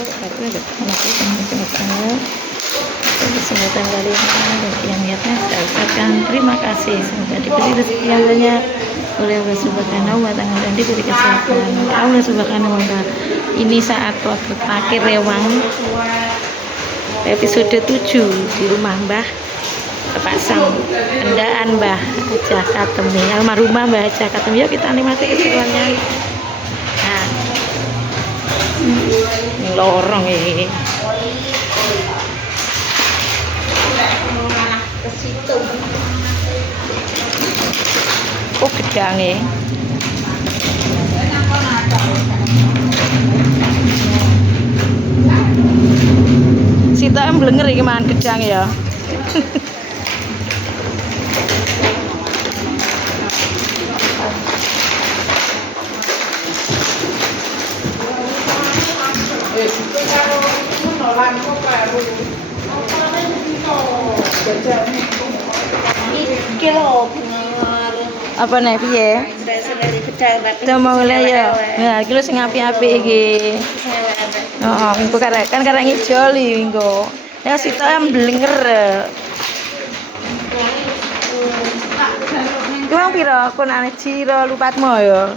aku udah sama kesempatan kali ini yang niatnya saya ucapkan terima kasih, semoga diberi rezeki yang banyak oleh Allah Subhanahu wa Ta'ala dan diberi kesehatan oleh Allah Subhanahu wa Ta'ala. Ini saat waktu akhir rewang episode 7 di rumah Mbah terpasang kendaan Mbah Hajah Katemi, almarhumah Mbah Hajah Katemi. Yuk kita nikmati keseruannya. Nah, lorong ini. Oh gedangnya Sita em blenger iki mangan gedang ya. Apa nih piye? Coba mulai ya. Nah, kilo sing apik-apik iki. Heeh, minggu kan karek ngijoli minggu. Ya Sita em blenger. Kuwi piro konane Ciro lupatmu ya?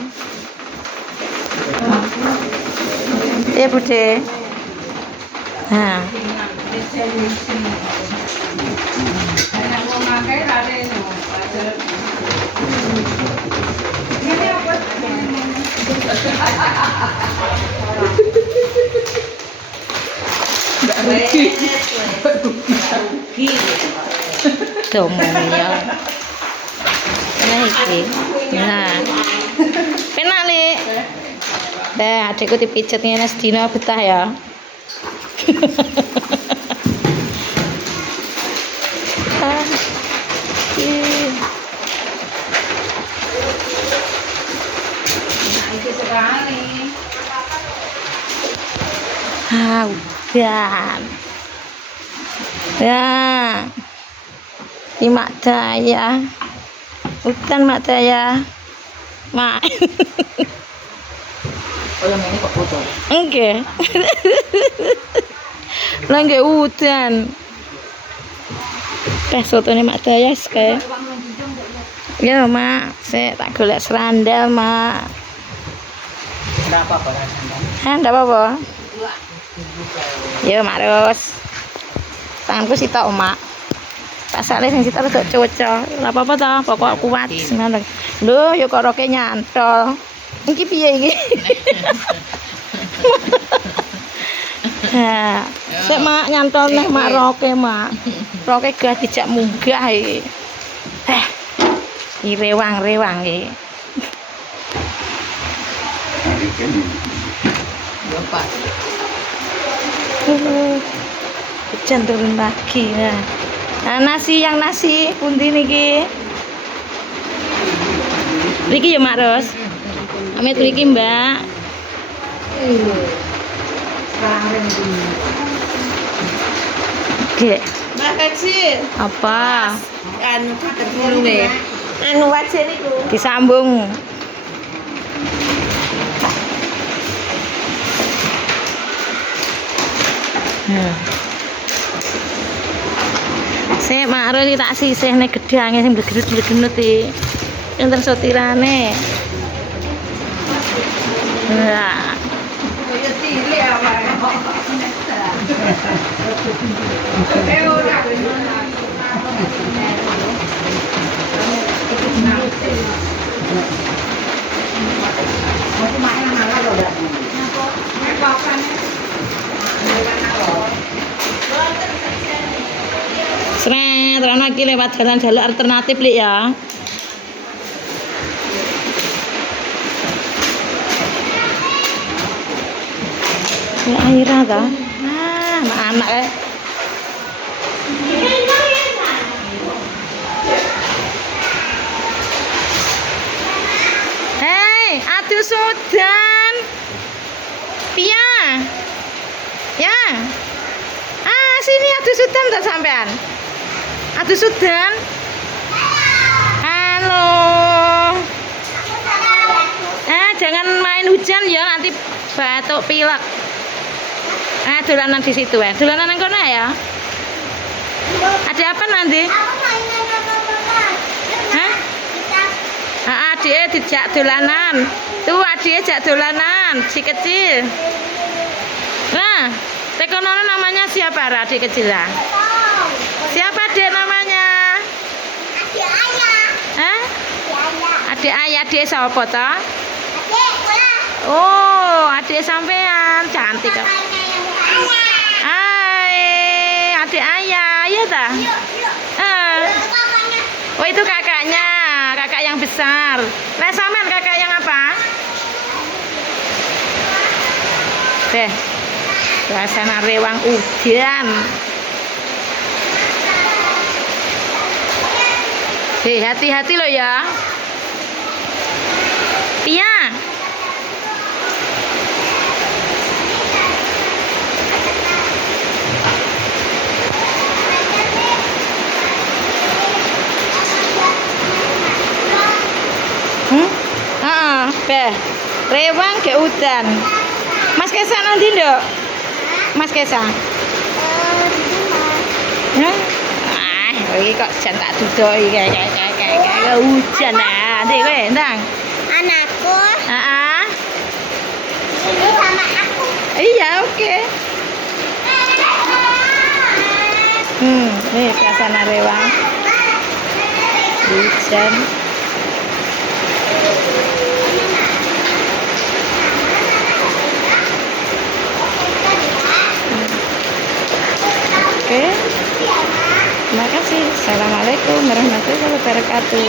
Eh Bude. Nah. Domongnya. Nah iki. Nah. Penak Le. Dah adikku dipijet ngene sedina betah ya. Udah. Ya. Di Mak Daya. Hutan Mak Daya. Mak. Oh yang ini kok foto? Enggak. Lah nggih hutan. Sotonya Mak Daya sekali. Ya Mak, saya tak golek serandal Mak. Enggak apa-apa sandal. Enggak apa-apa. Ya Mak Ros. Tanganku sitok Mak. Pasale sing sitok rada cocok. Ora apa-apa ta, pokok kuat semono. Lho, ya kok roke nyantol. Iki piye iki? Nah, sik Mak nyantol neh Mak roke Mak. Roke gak dijak munggah iki. Iki rewang-rewang iki. Bapak. Hujan turun lagi. Nah, nasi pundi niki? Mriki ya Mak Ros. Amit mriki Mbak. Oke. Mbak kecil. Apa? Anu pakai burung ya. Anu wajah niku. Disambung. Sik Mak Ros iki tak sisihne gedange sing blegedut-blegedut iki. Enten sotirane. Nah. Ya cilik awake. Eh ora. Aku main nang lho, Mbak. Napa? Nek papane. Sret, rono iki lewat jalan jalur alternatif Lik ya. Ya akhirnya ta. Nah, anak Hei, aduh sudan. Pia. Ya. Sini aduh sudan tak sampean. Aduh sudan. Halo. Jangan main hujan ya, nanti batuk pilek. dolanan di situ ya. Dolanan nang kono ya. Ada apa nanti? Hah? Adiknya dijak dolanan. Tuh adiknya jak dolanan, si kecil. Nah, tekonono namanya siapa adik kecil lah? Siapa adik namanya? Hah? Adik ayah, adik siapa toh? Oh, adik sampean cantik kok. Hai, adik ayah, iya ta? Oh itu kakaknya, kakak yang besar. Lah sampean kakak yang apa? Deh, suasana rewang udan. Hati-hati lo ya. Iya. Rewang ke udan. Mas Kesa nanti ndok? Mas Kesa. Iki kok jan tak dudoki kayak hujan ah. Nanti kowe ndang. Anakku. Heeh. Ini sama aku. Iya, oke. Nih suasana rewang. Hujan. Oke. Terima kasih. Assalamualaikum warahmatullahi wabarakatuh.